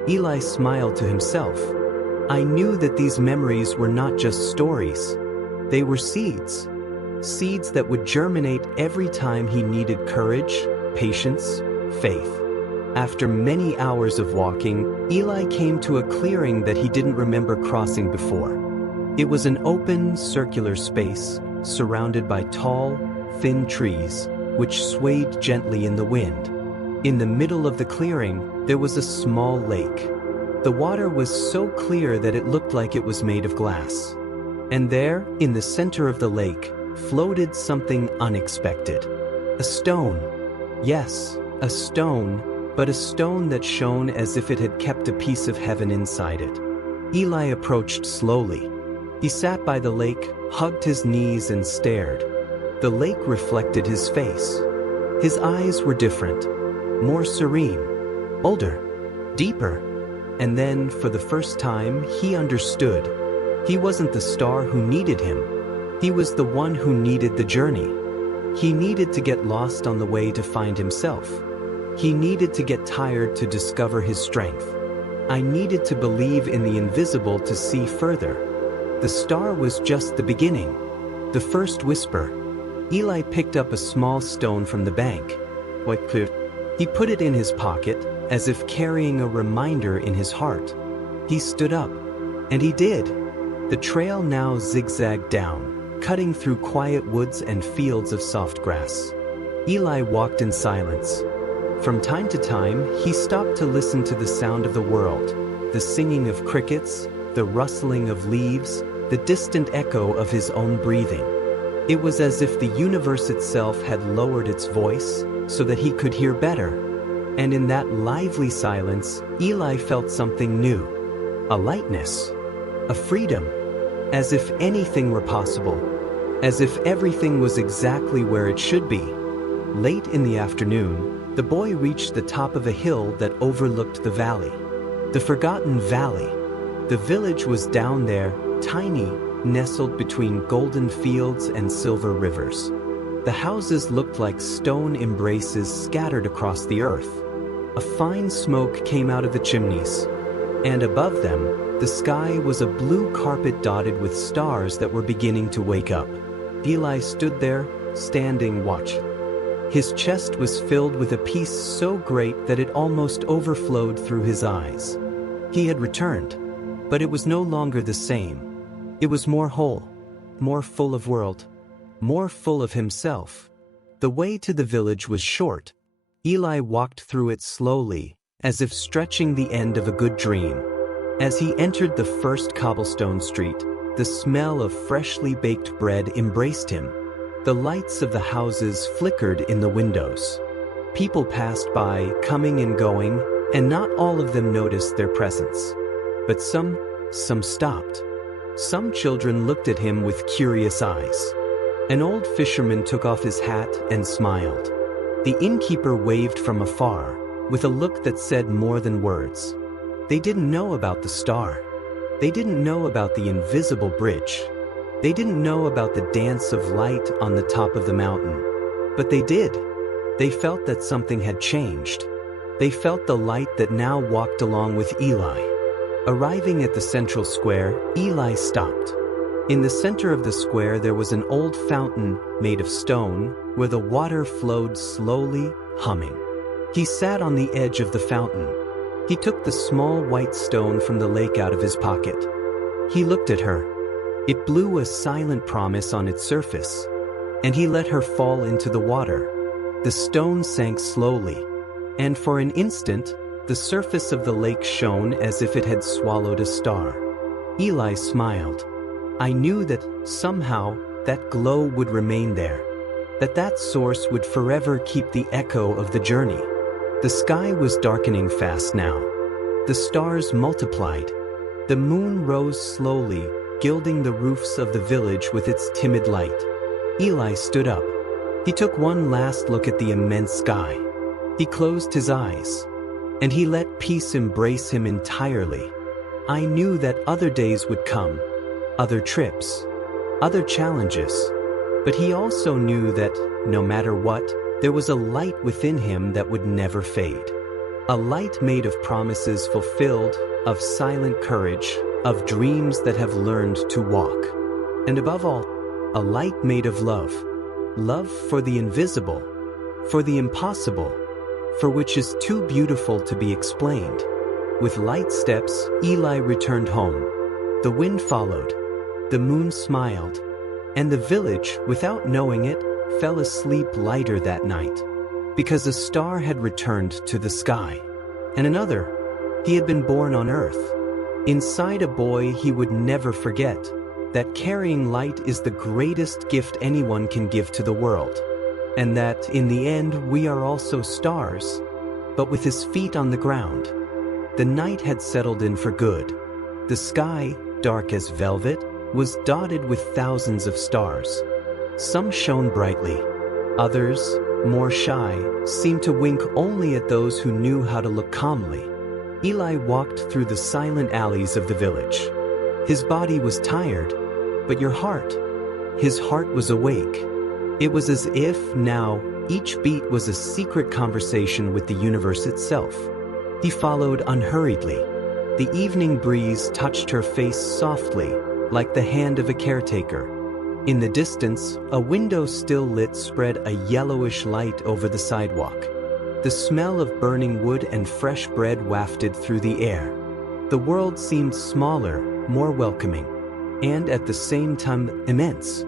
Eli smiled to himself. I knew that these memories were not just stories. They were seeds. Seeds that would germinate every time he needed courage, patience, faith. After many hours of walking, Eli came to a clearing that he didn't remember crossing before. It was an open, circular space, surrounded by tall, thin trees, which swayed gently in the wind. In the middle of the clearing, there was a small lake. The water was so clear that it looked like it was made of glass. And there, in the center of the lake, floated something unexpected. A stone. Yes, a stone, but a stone that shone as if it had kept a piece of heaven inside it. Eli approached slowly. He sat by the lake, hugged his knees and stared. The lake reflected his face. His eyes were different, more serene, older, deeper. And then, for the first time, he understood. He wasn't the star who needed him. He was the one who needed the journey. He needed to get lost on the way to find himself. He needed to get tired to discover his strength. I needed to believe in the invisible to see further. The star was just the beginning. The first whisper. Eli picked up a small stone from the bank. He put it in his pocket, as if carrying a reminder in his heart. He stood up. And he did. The trail now zigzagged down, cutting through quiet woods and fields of soft grass. Eli walked in silence. From time to time, he stopped to listen to the sound of the world, the singing of crickets, the rustling of leaves, the distant echo of his own breathing. It was as if the universe itself had lowered its voice so that he could hear better. And in that lively silence, Eli felt something new. A lightness. A freedom. As if anything were possible. As if everything was exactly where it should be. Late in the afternoon, the boy reached the top of a hill that overlooked the valley. The forgotten valley. The village was down there, tiny, nestled between golden fields and silver rivers. The houses looked like stone embraces scattered across the earth. A fine smoke came out of the chimneys. And above them, the sky was a blue carpet dotted with stars that were beginning to wake up. Eli stood there, standing watch. His chest was filled with a peace so great that it almost overflowed through his eyes. He had returned, but it was no longer the same. It was more whole, more full of world, more full of himself. The way to the village was short. Eli walked through it slowly, as if stretching the end of a good dream. As he entered the first cobblestone street, the smell of freshly baked bread embraced him. The lights of the houses flickered in the windows. People passed by, coming and going, and not all of them noticed their presence. But some stopped. Some children looked at him with curious eyes. An old fisherman took off his hat and smiled. The innkeeper waved from afar, with a look that said more than words. They didn't know about the star. They didn't know about the invisible bridge. They didn't know about the dance of light on the top of the mountain. But they did. They felt that something had changed. They felt the light that now walked along with Eli. Arriving at the central square, Eli stopped. In the center of the square there was an old fountain made of stone, where the water flowed slowly, humming. He sat on the edge of the fountain. He took the small white stone from the lake out of his pocket. He looked at her. It blew a silent promise on its surface, and he let her fall into the water. The stone sank slowly, and for an instant, the surface of the lake shone as if it had swallowed a star. Eli smiled. I knew that somehow that glow would remain there, that source would forever keep the echo of the journey. The sky was darkening fast now. The stars multiplied. The moon rose slowly, gilding the roofs of the village with its timid light. Eli stood up. He took one last look at the immense sky. He closed his eyes, and he let peace embrace him entirely. I knew that other days would come, other trips, other challenges, but he also knew that, no matter what, there was a light within him that would never fade. A light made of promises fulfilled, of silent courage, of dreams that have learned to walk. And above all, a light made of love. Love for the invisible, for the impossible, for which is too beautiful to be explained. With light steps, Eli returned home. The wind followed. The moon smiled. And the village, without knowing it, fell asleep lighter that night. Because a star had returned to the sky. And another, he had been born on earth. Inside a boy he would never forget that carrying light is the greatest gift anyone can give to the world. And that, in the end, we are also stars, but with his feet on the ground. The night had settled in for good. The sky, dark as velvet, was dotted with thousands of stars. Some shone brightly. Others, more shy, seemed to wink only at those who knew how to look calmly. Eli walked through the silent alleys of the village. His body was tired, but his heart was awake. It was as if, now, each beat was a secret conversation with the universe itself. He followed unhurriedly. The evening breeze touched her face softly, like the hand of a caretaker. In the distance, a window still lit spread a yellowish light over the sidewalk. The smell of burning wood and fresh bread wafted through the air. The world seemed smaller, more welcoming, and at the same time immense.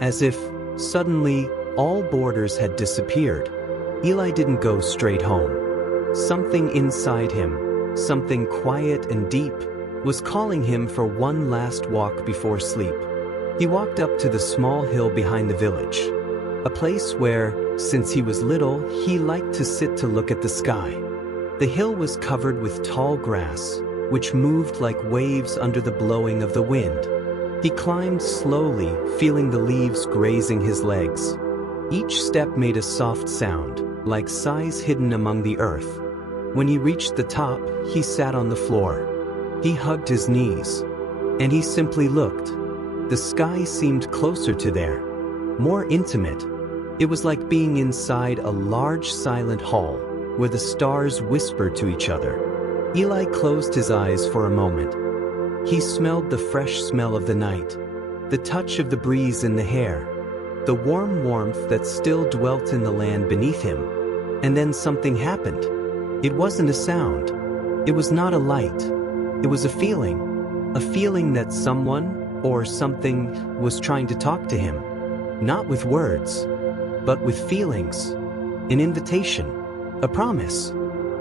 As if, suddenly, all borders had disappeared. Eli didn't go straight home. Something inside him, something quiet and deep, was calling him for one last walk before sleep. He walked up to the small hill behind the village, a place where, since he was little, he liked to sit to look at the sky. The hill was covered with tall grass, which moved like waves under the blowing of the wind. He climbed slowly, feeling the leaves grazing his legs. Each step made a soft sound, like sighs hidden among the earth. When he reached the top, he sat on the floor. He hugged his knees, and he simply looked. The sky seemed closer to there, more intimate. It was like being inside a large silent hall, where the stars whispered to each other. Eli closed his eyes for a moment. He smelled the fresh smell of the night, the touch of the breeze in the hair, the warm warmth that still dwelt in the land beneath him. And then something happened. It wasn't a sound. It was not a light. It was a feeling that someone or something was trying to talk to him, not with words, but with feelings, an invitation, a promise,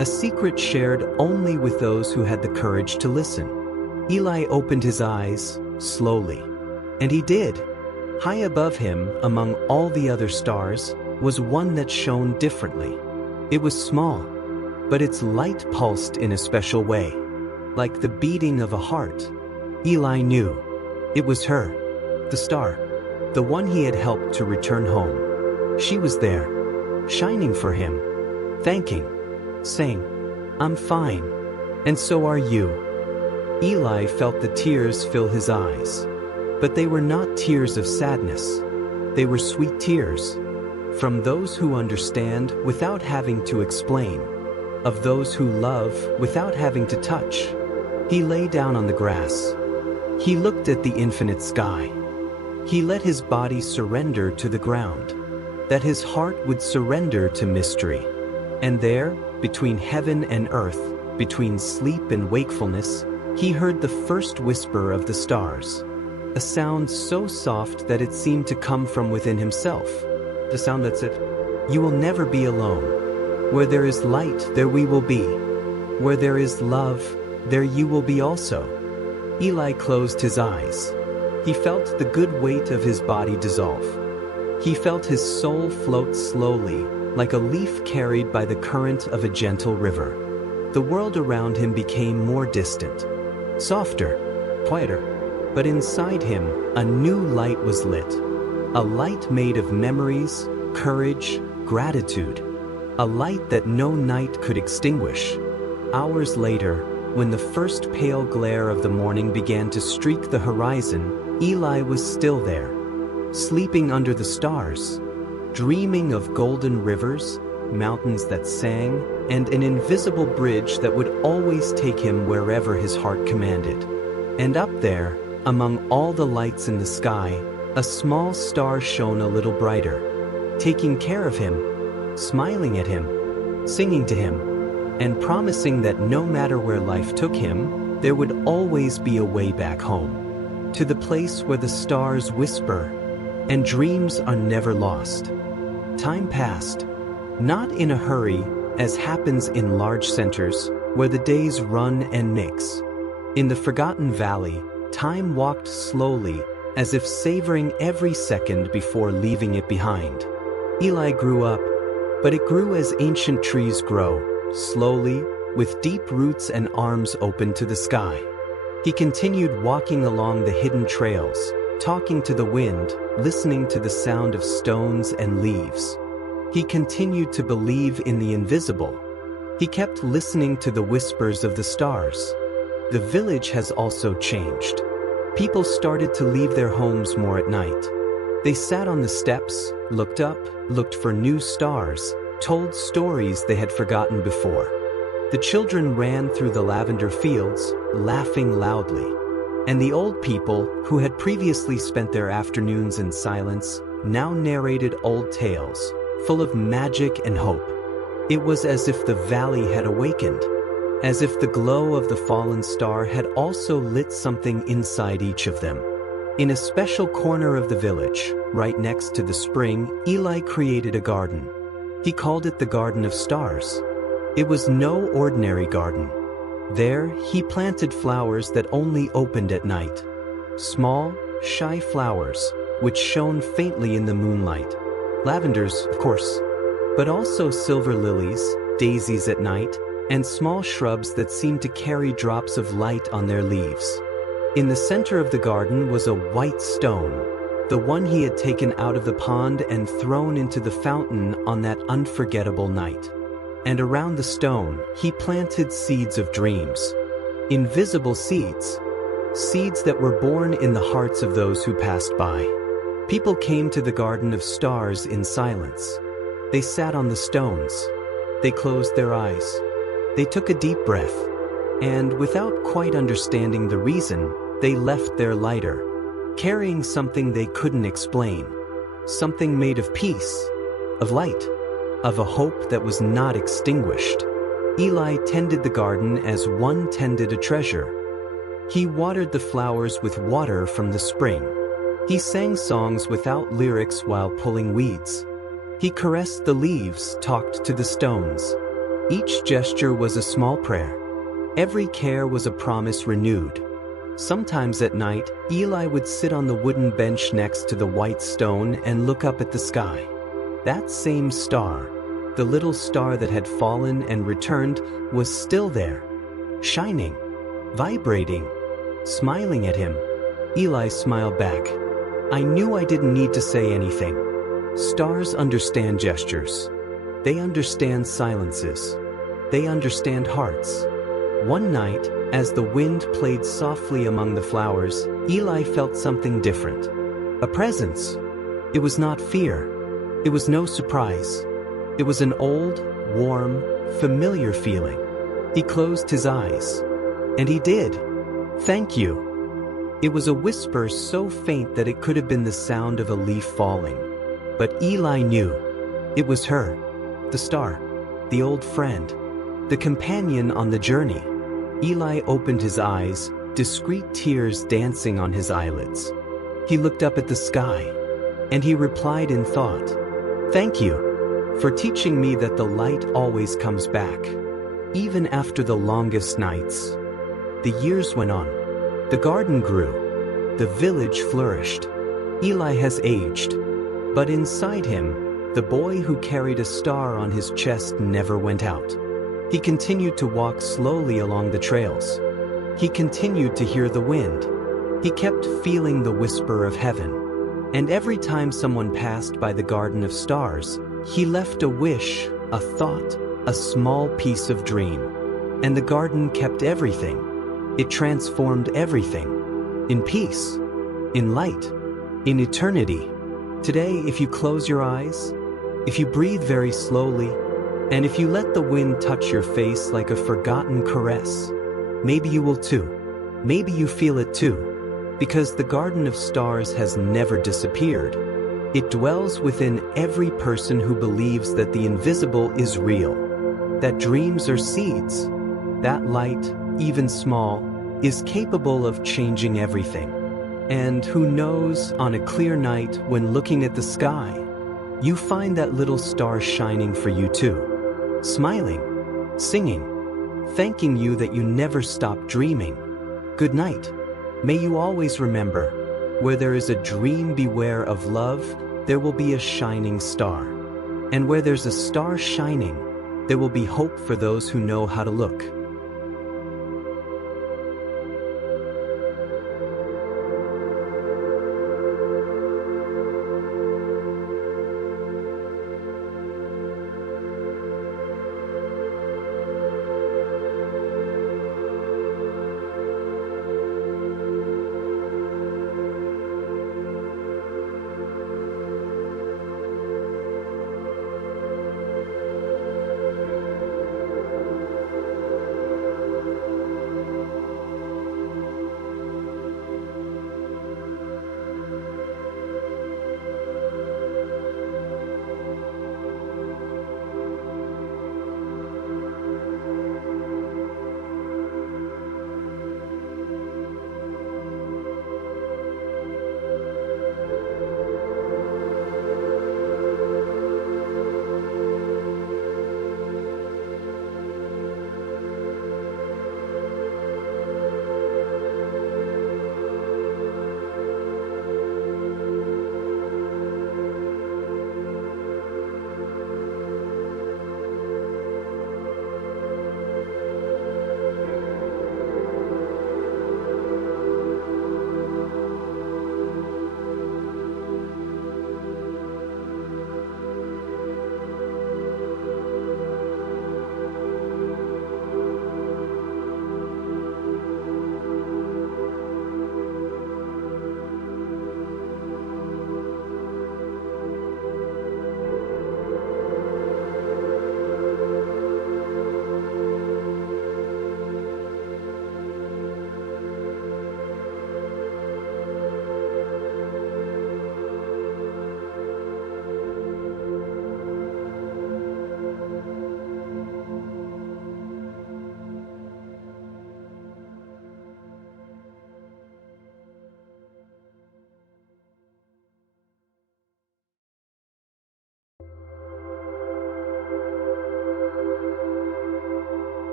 a secret shared only with those who had the courage to listen. Eli opened his eyes, slowly. And he did. High above him, among all the other stars, was one that shone differently. It was small, but its light pulsed in a special way, like the beating of a heart. Eli knew. It was her, the star, the one he had helped to return home. She was there, shining for him, thanking, saying, "I'm fine, and so are you." Eli felt the tears fill his eyes. But they were not tears of sadness. They were sweet tears, from those who understand without having to explain, of those who love without having to touch. He lay down on the grass. He looked at the infinite sky. He let his body surrender to the ground, that his heart would surrender to mystery. And there, between heaven and earth, between sleep and wakefulness, he heard the first whisper of the stars. A sound so soft that it seemed to come from within himself. The sound that said, "You will never be alone. Where there is light, there we will be. Where there is love, there you will be also." Eli closed his eyes. He felt the good weight of his body dissolve. He felt his soul float slowly, like a leaf carried by the current of a gentle river. The world around him became more distant, softer, quieter. But inside him, a new light was lit. A light made of memories, courage, gratitude. A light that no night could extinguish. Hours later, when the first pale glare of the morning began to streak the horizon, Eli was still there, sleeping under the stars, dreaming of golden rivers, mountains that sang, and an invisible bridge that would always take him wherever his heart commanded. And up there, among all the lights in the sky, a small star shone a little brighter, taking care of him, smiling at him, singing to him, and promising that no matter where life took him, there would always be a way back home, to the place where the stars whisper, and dreams are never lost. Time passed, not in a hurry, as happens in large centers, where the days run and mix. In the forgotten valley, time walked slowly, as if savoring every second before leaving it behind. Eli grew up, but it grew as ancient trees grow, slowly, with deep roots and arms open to the sky. He continued walking along the hidden trails, talking to the wind, listening to the sound of stones and leaves. He continued to believe in the invisible. He kept listening to the whispers of the stars. The village has also changed. People started to leave their homes more at night. They sat on the steps, looked up, looked for new stars, told stories they had forgotten before. The children ran through the lavender fields, laughing loudly. And the old people, who had previously spent their afternoons in silence, now narrated old tales, full of magic and hope. It was as if the valley had awakened, as if the glow of the fallen star had also lit something inside each of them. In a special corner of the village, right next to the spring, Eli created a garden. He called it the Garden of Stars. It was no ordinary garden. There, he planted flowers that only opened at night. Small, shy flowers, which shone faintly in the moonlight. Lavenders, of course, but also silver lilies, daisies at night, and small shrubs that seemed to carry drops of light on their leaves. In the center of the garden was a white stone, the one he had taken out of the pond and thrown into the fountain on that unforgettable night. And around the stone, he planted seeds of dreams. Invisible seeds. Seeds that were born in the hearts of those who passed by. People came to the Garden of Stars in silence. They sat on the stones. They closed their eyes. They took a deep breath. And without quite understanding the reason, they left there lighter, carrying something they couldn't explain. Something made of peace, of light, of a hope that was not extinguished. Eli tended the garden as one tended a treasure. He watered the flowers with water from the spring. He sang songs without lyrics while pulling weeds. He caressed the leaves, talked to the stones. Each gesture was a small prayer. Every care was a promise renewed. Sometimes at night, Eli would sit on the wooden bench next to the white stone and look up at the sky. That same star, the little star that had fallen and returned, was still there, shining, vibrating, smiling at him. Eli smiled back. I knew I didn't need to say anything. Stars understand gestures. They understand silences. They understand hearts. One night, as the wind played softly among the flowers, Eli felt something different. A presence. It was not fear. It was no surprise. It was an old, warm, familiar feeling. He closed his eyes. And he did. Thank you. It was a whisper so faint that it could have been the sound of a leaf falling. But Eli knew. It was her. The star. The old friend. The companion on the journey. Eli opened his eyes, discreet tears dancing on his eyelids. He looked up at the sky. And he replied in thought, Thank you for teaching me that the light always comes back, even after the longest nights. The years went on. The garden grew. The village flourished. Eli has aged. But inside him, the boy who carried a star on his chest never went out. He continued to walk slowly along the trails. He continued to hear the wind. He kept feeling the whisper of heaven. And every time someone passed by the Garden of Stars, he left a wish, a thought, a small piece of dream. And the garden kept everything. It transformed everything. In peace, in light, in eternity. Today, if you close your eyes, if you breathe very slowly, and if you let the wind touch your face like a forgotten caress, maybe you will too. Maybe you feel it too. Because the Garden of Stars has never disappeared. It dwells within every person who believes that the invisible is real, that dreams are seeds, that light, even small, is capable of changing everything. And who knows, on a clear night when looking at the sky, you find that little star shining for you too, smiling, singing, thanking you that you never stop dreaming. Good night. May you always remember, where there is a dream beware of love, there will be a shining star. And where there's a star shining, there will be hope for those who know how to look.